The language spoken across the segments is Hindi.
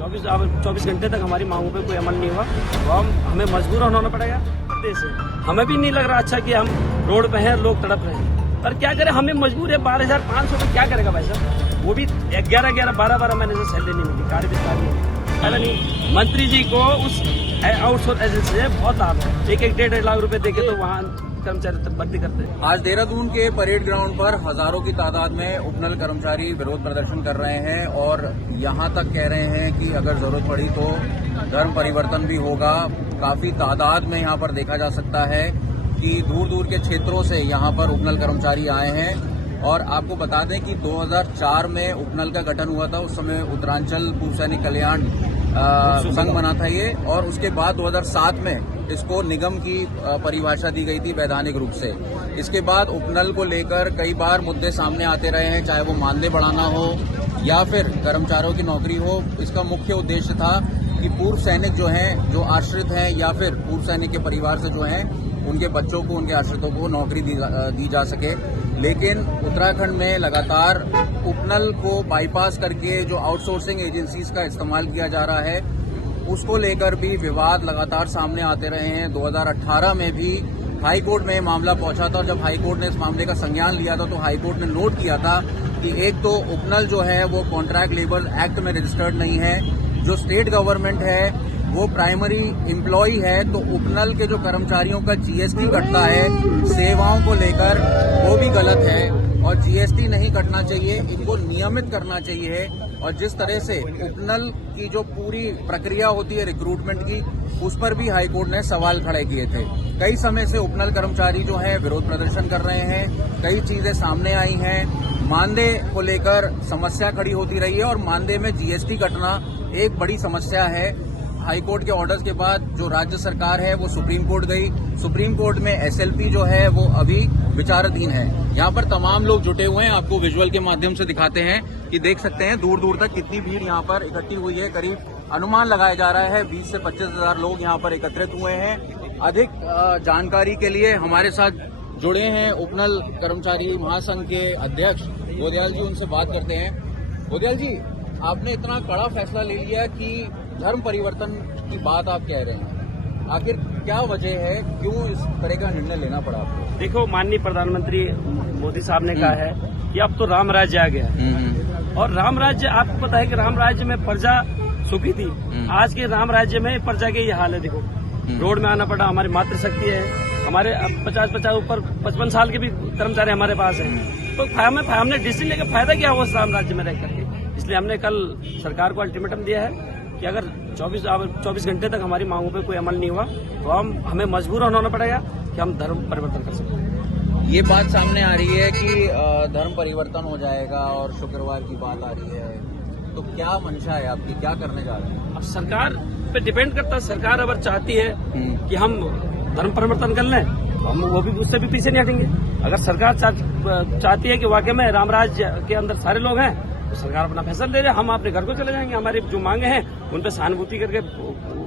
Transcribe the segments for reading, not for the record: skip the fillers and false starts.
24 घंटे तक हमारी मांगों पे कोई अमल नहीं हुआ तो हमें मजबूर होना पड़ेगा। देश है, हमें भी नहीं लग रहा अच्छा कि हम रोड पे हैं, लोग तड़प रहे हैं, पर क्या करें, हमें मजबूर है। 12,500 में क्या करेगा भाई साहब? वो भी 11 12 महीने से सैलरी नहीं मिली, कार्य विस्तार नहीं। पता नहीं मंत्री जी को उस आउटसोर्स एजेंसी से बहुत लाभ है, 1-1.5 लाख रुपए देके तो वहाँ कर्मचारी भर्ती करते हैं। आज देहरादून के परेड ग्राउंड पर हजारों की तादाद में उपनल कर्मचारी विरोध प्रदर्शन कर रहे हैं और यहां तक कह रहे हैं कि अगर जरूरत पड़ी तो धर्म परिवर्तन भी होगा। काफी तादाद में यहां पर देखा जा सकता है कि दूर दूर के क्षेत्रों से यहां पर उपनल कर्मचारी आए हैं। और आपको बता दें कि 2004 में उपनल का गठन हुआ था, उस समय उत्तरांचल पूर्व सैनिक कल्याण संघ बना था ये, और उसके बाद 2007 में इसको निगम की परिभाषा दी गई थी वैधानिक रूप से। इसके बाद उपनल को लेकर कई बार मुद्दे सामने आते रहे हैं, चाहे वो मानदेय बढ़ाना हो या फिर कर्मचारियों की नौकरी हो। इसका मुख्य उद्देश्य था कि पूर्व सैनिक जो हैं, जो आश्रित हैं या फिर पूर्व सैनिक के परिवार से जो हैं, उनके बच्चों को, उनके आश्रितों को नौकरी दी जा सके। लेकिन उत्तराखंड में लगातार उपनल को बाईपास करके जो आउटसोर्सिंग एजेंसीज का इस्तेमाल किया जा रहा है, उसको लेकर भी विवाद लगातार सामने आते रहे हैं। 2018 में भी हाई कोर्ट में मामला पहुंचा था। जब हाई कोर्ट ने इस मामले का संज्ञान लिया था तो हाई कोर्ट ने नोट किया था कि एक तो उपनल जो है वो कॉन्ट्रैक्ट लेबर एक्ट में रजिस्टर्ड नहीं है, जो स्टेट गवर्नमेंट है वो प्राइमरी एम्प्लॉय है, तो उपनल के जो कर्मचारियों का जीएसटी कटता है सेवाओं को लेकर वो भी गलत है और जीएसटी नहीं कटना चाहिए, इनको नियमित करना चाहिए। और जिस तरह से उपनल की जो पूरी प्रक्रिया होती है रिक्रूटमेंट की, उस पर भी हाईकोर्ट ने सवाल खड़े किए थे। कई समय से उपनल कर्मचारी जो है विरोध प्रदर्शन कर रहे हैं, कई चीजें सामने आई हैं, मानदेय को लेकर समस्या खड़ी होती रही है और मानदेय में जीएसटी कटना एक बड़ी समस्या है। हाईकोर्ट के ऑर्डर्स के बाद जो राज्य सरकार है वो सुप्रीम कोर्ट गई। सुप्रीम कोर्ट में एसएलपी जो है वो अभी विचाराधीन है। यहाँ पर तमाम लोग जुटे हुए हैं, आपको विजुअल के माध्यम से दिखाते हैं कि देख सकते हैं दूर दूर तक कितनी भीड़ यहाँ पर इकट्ठी हुई है। करीब अनुमान लगाया जा रहा है 20 से 25 हजार लोग यहाँ पर एकत्रित हुए हैं। अधिक जानकारी के लिए हमारे साथ जुड़े हैं उपनल कर्मचारी महासंघ के अध्यक्ष गोदयाल जी, उनसे बात करते हैं। गोदयाल जी, आपने इतना कड़ा फैसला ले लिया कि धर्म परिवर्तन की बात आप कह रहे हैं, आखिर क्या वजह है, क्यों इस तरह का निर्णय लेना पड़ा आपको? देखो, माननीय प्रधानमंत्री मोदी साहब ने कहा है कि अब तो राम राज्य आ गया और राम राज्य, आपको पता है कि राम राज्य में प्रजा सुखी थी। आज के राम राज्य में प्रजा के ये हाल है। देखो, रोड में आना पड़ा, हमारी मातृशक्ति है, हमारे 50 ऊपर 55 साल के भी कर्मचारी हमारे पास हैं, तो हमने डिसीजन लेकर फायदा क्या हुआ उस राम राज्य में रह करके। इसलिए हमने कल सरकार को अल्टीमेटम दिया है कि अगर 24 घंटे तक हमारी मांगों पे कोई अमल नहीं हुआ तो हमें मजबूर होना पड़ेगा कि हम धर्म परिवर्तन कर सकते हैं। ये बात सामने आ रही है कि धर्म परिवर्तन हो जाएगा और शुक्रवार की बात आ रही है, तो क्या मंशा है आपकी, क्या करने जा रहे हैं? अब सरकार पे डिपेंड करता है। सरकार अगर चाहती है कि हम धर्म परिवर्तन कर लें, हम वो भी उससे भी पीछे नहीं हटेंगे। अगर सरकार चाहती है कि वाकई में राम राज्य के अंदर सारे लोग हैं, तो सरकार अपना फैसला ले रहे, हम अपने घर को चले जाएंगे। हमारी जो मांगे हैं उन पर सहानुभूति करके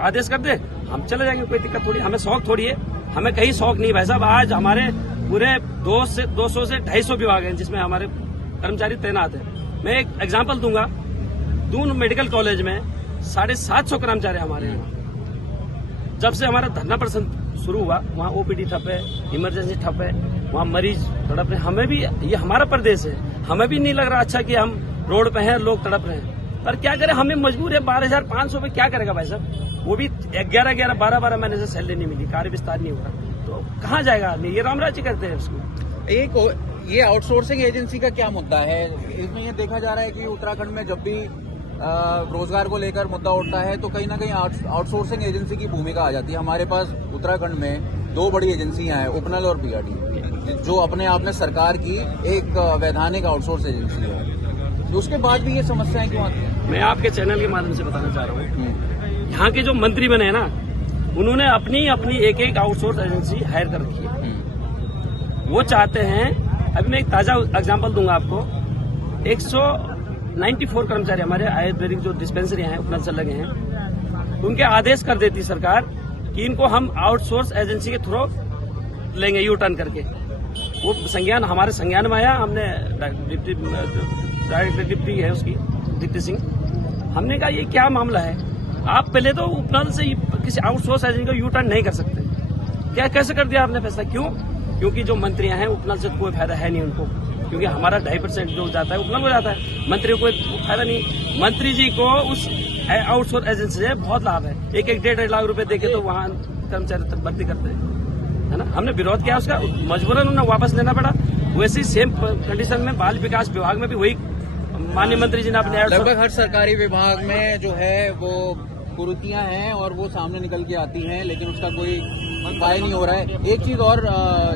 आदेश कर दे, हम चले जाएंगे। कोई दिक्कत थोड़ी, हमें शौक थोड़ी है, हमें कहीं शौक नहीं भाई साहब। आज हमारे पूरे 200 से 250 विभाग हैं जिसमें हमारे कर्मचारी तैनात हैं। मैं एक एग्जाम्पल दूंगा, दून मेडिकल कॉलेज में 750 कर्मचारी हमारे यहाँ। जब से हमारा धरना प्रदर्शन शुरू हुआ, वहाँ ओपीडी ठप है, इमरजेंसी ठप है, वहाँ मरीज तड़प रहे। हमें भी, ये हमारा प्रदेश है, हमें भी नहीं लग रहा अच्छा कि हम रोड पे हैं, लोग तड़प रहे हैं, पर क्या करें, हमें मजबूर है। 12,500 में क्या करेगा भाई साहब? वो भी 11 12 महीने से सैलरी नहीं मिली, कार्य विस्तार नहीं हुआ, तो कहाँ जाएगा आदमी? ये राम राज्य करते हैं उसको। एक ये आउटसोर्सिंग एजेंसी का क्या मुद्दा है? इसमें ये देखा जा रहा है कि उत्तराखंड में जब भी रोजगार को लेकर मुद्दा उठता है तो कहीं ना कहीं आउटसोर्सिंग एजेंसी की भूमिका आ जाती है। हमारे पास उत्तराखंड में 2 बड़ी एजेंसियां हैं, उपनल और पीआरडी, जो अपने आप में सरकार की एक वैधानिक आउटसोर्स एजेंसी है। उसके बाद भी ये समस्याएं क्यों आती हैं? मैं आपके चैनल के माध्यम से बताना चाह रहा हूँ, यहाँ के जो मंत्री बने हैं ना, उन्होंने अपनी एक आउटसोर्स एजेंसी हायर कर रखी है। वो चाहते हैं, अभी मैं एक ताजा एग्जांपल दूंगा आपको, 194 कर्मचारी हमारे आयुर्वेदिक जो डिस्पेंसरी हैं उपनल से लगे हैं, उनके आदेश कर देती सरकार कि इनको हम आउटसोर्स एजेंसी के थ्रू लेंगे, यू टर्न करके। वो संज्ञान हमारे संज्ञान में आया, हमने डिप्टी है उसकी, दीप्ति सिंह, हमने कहा ये क्या मामला है, आप पहले तो उपनल से किसी आउटसोर्स एजेंसी को यू टर्न नहीं कर सकते, क्या कैसे कर दिया आपने फैसला? क्यों? क्योंकि जो मंत्रियां हैं उपनल से कोई फायदा है नहीं उनको, क्योंकि हमारा 2.5% जो जाता है उपनल हो जाता है, मंत्रियों को कोई फायदा नहीं। मंत्री जी को उस आउटसोर्स एजेंसी से बहुत लाभ है, 1-1.5 लाख रुपए देके तो वहां कर्मचारी तक भर्ती करते हैं, है ना। हमने विरोध किया उसका, मजबूरन उन्हें वापस लेना पड़ा। वैसे ही सेम कंडीशन में बाल विकास विभाग में भी वही माननीय मंत्री जी ने अपने लगभग हर सरकारी विभाग में जो है वो कुरीतियां हैं और वो सामने निकल के आती हैं, लेकिन उसका कोई उपाय नहीं हो रहा है। एक चीज और,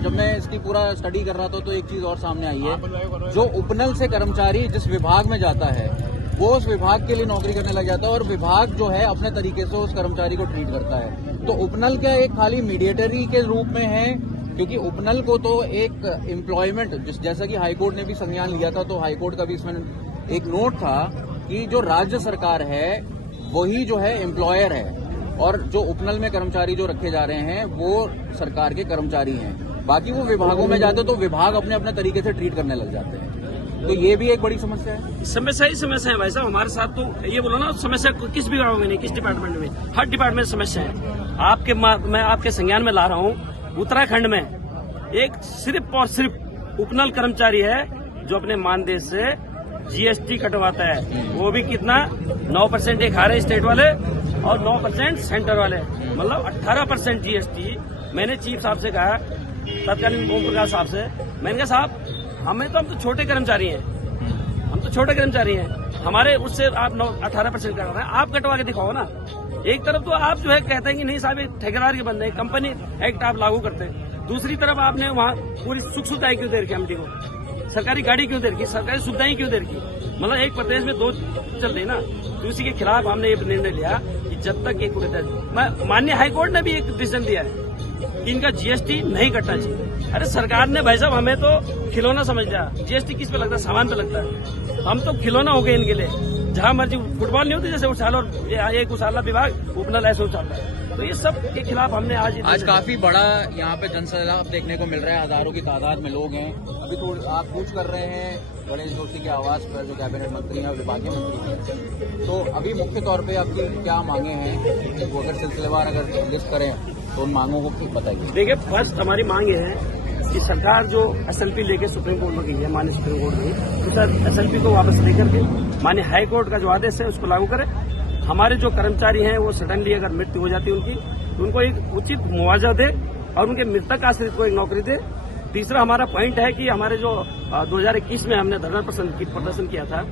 जब मैं इसकी पूरा स्टडी कर रहा था तो एक चीज और सामने आई है, जो उपनल से कर्मचारी जिस विभाग में जाता है वो उस विभाग के लिए नौकरी करने लग जाता है और विभाग जो है अपने तरीके से उस कर्मचारी को ट्रीट करता है। तो उपनल क्या एक खाली मीडिएटरी के रूप में है? क्योंकि उपनल को तो एक एम्प्लॉयमेंट, जैसा कि हाईकोर्ट ने भी संज्ञान लिया था, तो हाईकोर्ट का भी इसमें एक नोट था कि जो राज्य सरकार है वही जो है एम्प्लॉयर है और जो उपनल में कर्मचारी जो रखे जा रहे हैं वो सरकार के कर्मचारी हैं। बाकी वो विभागों में जाते तो विभाग अपने अपने तरीके से ट्रीट करने लग जाते हैं। तो ये भी एक बड़ी समस्या है। समस्या ही समस्या है भाई साहब, हमारे साथ तो ये बोलो ना, समस्या किस विभाग में नहीं, किस डिपार्टमेंट में, हर डिपार्टमेंट में समस्या है। मैं आपके संज्ञान में ला रहा हूँ, उत्तराखंड में एक सिर्फ और सिर्फ उपनल कर्मचारी है जो अपने मानदेय से जीएसटी कटवाता है, वो भी कितना 9% एक हारे स्टेट वाले और 9% सेंटर वाले, मतलब 18% जीएसटी। मैंने चीफ साहब से कहा, तत्कालीन ओम प्रकाश साहब से, मैंने कहा साहब हम तो छोटे कर्मचारी हैं, हम तो छोटे कर्मचारी हैं, हमारे उससे आप 18% कटवा रहे हैं, आप कटवा के दिखाओ ना। एक तरफ तो आप जो है कहते हैं कि नहीं साहब ये ठेकेदार के बंदे, कंपनी एक्ट आप लागू करते हैं, दूसरी तरफ आपने वहाँ पूरी सुख सुविधाएं क्यों दे रखी एमडी को, सरकारी गाड़ी क्यों दे रखी, सरकारी सुविधाएं क्यों दे रखी? मतलब एक प्रदेश में 2 चल रही ना, तो उसी के खिलाफ हमने ये निर्णय लिया कि जब तक एक माननीय हाईकोर्ट ने भी एक डिसीजन दिया है कि इनका जीएसटी नहीं कटना चाहिए। अरे सरकार ने भाई साहब हमें तो खिलौना समझ लिया, जीएसटी किस पे लगता है? सामान पे लगता है। हम तो खिलौना हो गए इनके लिए, जहां मर्जी फुटबॉल नहीं होती जैसे उछाल, और एक उछाला विभाग उपनल ऐसे उछालता है। तो ये सब के खिलाफ हमने आज काफी बड़ा यहाँ पे जनसैलाब देखने को मिल रहा है, हजारों की तादाद में लोग हैं। अभी तो आप पूछ कर रहे हैं गणेश जोशी के आवास पर जो कैबिनेट मंत्री हैं, विभागीय मंत्री हैं, तो अभी मुख्य तौर पे आपकी क्या मांगे हैं? वो अगर सिलसिलेवार अगर लिस्ट करें तो उन मांगों को बताइए। देखिए, फर्स्ट हमारी मांग ये है कि सरकार जो एसएलपी लेके सुप्रीम कोर्ट में गई है, माननीय सुप्रीम कोर्ट में, तो सर एसएलपी को वापस लेकर के माननीय हाई कोर्ट का जो आदेश है उसको लागू करें। हमारे जो कर्मचारी हैं वो सडनली अगर मृत्यु हो जाती है उनकी, तो उनको एक उचित मुआवजा दे और उनके मृतक आश्रित को एक नौकरी दे। तीसरा हमारा पॉइंट है कि हमारे जो 2021 में हमने धरना प्रदर्शन किया था,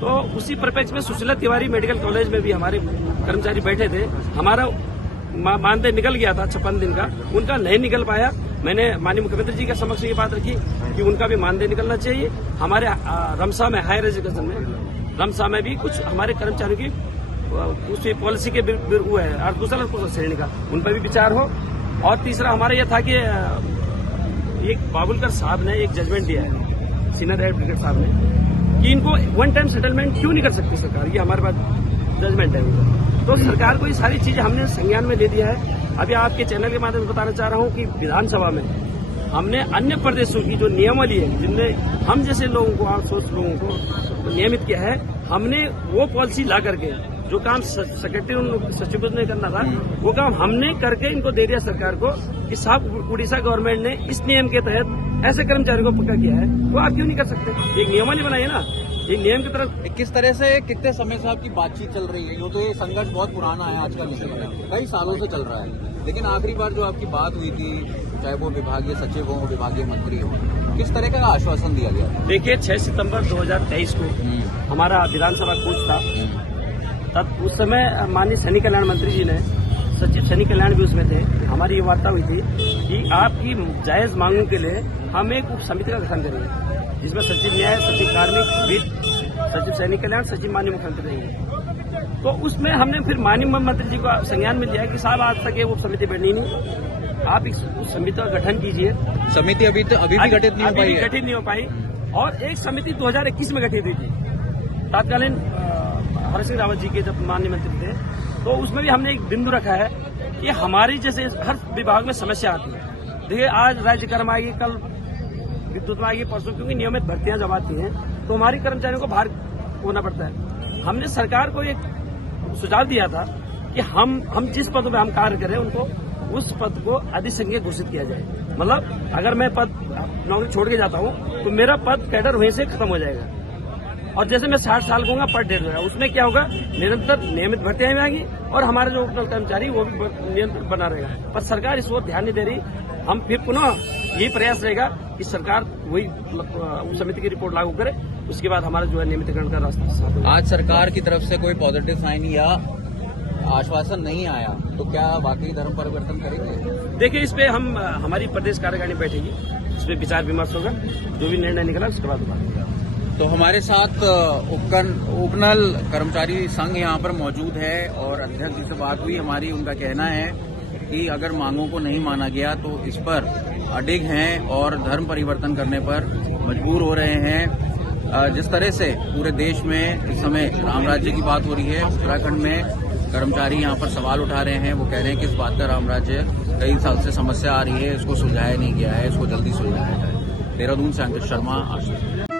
तो उसी परिप्रेक्ष्य में सुशीला तिवारी मेडिकल कॉलेज में भी हमारे कर्मचारी बैठे थे, हमारा मानदेय निकल गया था 56 दिन का, उनका नहीं निकल पाया। मैंने माननीय मुख्यमंत्री जी के समक्ष ये बात रखी कि उनका भी मानदेय निकलना चाहिए। हमारे रमसा में हायर एजुकेशन में रमसा में भी कुछ हमारे कर्मचारियों की उसी पॉलिसी के वो है और दूसरा श्रेणी का, उन पर भी विचार हो। और तीसरा हमारा यह था कि एक बाबुलकर साहब ने एक जजमेंट दिया है, सीनियर एडवोकेट साहब ने, कि इनको वन टाइम सेटलमेंट क्यों नहीं कर सकती सरकार, ये हमारे पास जजमेंट है उनका। तो सरकार को ये सारी चीजें हमने संज्ञान में ले दिया है। अभी आपके चैनल के माध्यम से बताना चाह रहा हूँ कि विधानसभा में हमने अन्य प्रदेशों की जो नियमावली है, जिनमें हम जैसे लोगों को, आउटसोर्स लोगों को नियमित किया है, हमने वो पॉलिसी ला करके जो काम सेक्रेटरी सचिव ने करना था वो काम हमने करके इनको दे दिया सरकार को कि साहब उड़ीसा गवर्नमेंट ने इस नियम के तहत ऐसे कर्मचारियों को पक्का किया है, तो आप क्यों नहीं कर सकते? एक नियमावली बनाइए ना, एक नियम की तरफ। किस तरह से कितने समय से आपकी बातचीत चल रही है? यूँ तो ये संघर्ष बहुत पुराना है, आजकल नहीं, कई सालों से चल रहा है, लेकिन आखिरी बार जो आपकी बात हुई थी, चाहे वो विभागीय सचिव हो, विभागीय मंत्री हो, किस तरह का आश्वासन दिया गया? देखिए, 6 सितंबर 2023 को हमारा विधानसभा कूच था, तब उस समय माननीय सैनिक कल्याण मंत्री जी ने, सचिव सैनिक कल्याण भी उसमें थे, हमारी ये वार्ता हुई थी कि आपकी जायज मांगों के लिए हम एक उप समिति का गठन करेंगे, जिसमें सचिव न्याय, सचिव कार्मिक, वित्त, सचिव सैनिक कल्याण, सचिव माननीय मुख्यमंत्री रहेंगे। तो उसमें हमने फिर माननीय मंत्री जी को संज्ञान में लिया कि साहब आज तक ये उप समिति बैठनी नहीं, आप इस समिति का गठन कीजिए। समिति अभी भी गठित नहीं हो पाई और एक समिति 2021 में गठित हुई थी, तत्कालीन हरीश सिंह रावत जी के जब माननीय मंत्री थे, तो उसमें भी हमने एक बिंदु रखा है कि हमारी जैसे हर विभाग में समस्या आती है। देखिए, आज राज्य कर्म आएगी, कल विद्युत में आएगी, परसों, क्योंकि नियमित भर्तियां जब आती हैं तो हमारी कर्मचारियों को बाहर होना पड़ता है। हमने सरकार को एक सुझाव दिया था कि हम जिस पद पे हम कार्य करें उनको उस पद को अधिसंख्यक घोषित किया जाए। मतलब अगर मैं पद नौकरी छोड़ के जाता हूँ तो मेरा पद कैडर वहीं से खत्म हो जाएगा, और जैसे मैं 60 साल का होगा पर डेट होगा, उसमें क्या होगा, निरंतर नियमित भर्तियां आएंगी और हमारे जो उपनल कर्मचारी वो भी नियंत्रण बना रहेगा। पर सरकार इस ओर ध्यान नहीं दे रही। हम फिर पुनः यही प्रयास रहेगा कि सरकार वही उप समिति की रिपोर्ट लागू करे, उसके बाद हमारा जो है नियमितीकरण का रास्ता। आज सरकार की तरफ से कोई पॉजिटिव साइन या आश्वासन नहीं आया तो क्या वाकई धर्म परिवर्तन करेंगे? देखिए, इस पे हमारी प्रदेश कार्यकारिणी बैठेगी, इस पे विचार विमर्श होगा, जो भी निर्णय निकला उसके बाद बात होगा। तो हमारे साथ उपनल कर्मचारी संघ यहाँ पर मौजूद है और अध्यक्ष जी से बात हुई हमारी। उनका कहना है कि अगर मांगों को नहीं माना गया तो इस पर अडिग हैं और धर्म परिवर्तन करने पर मजबूर हो रहे हैं। जिस तरह से पूरे देश में इस समय राम राज्य की बात हो रही है, उत्तराखंड में कर्मचारी यहाँ पर सवाल उठा रहे हैं। वो कह रहे हैं कि इस बात का राम राज्य कई साल से समस्या आ रही है, इसको सुलझाया नहीं गया है, इसको जल्दी सुलझाया जाए। देहरादून से अंकित शर्मा, आशीष।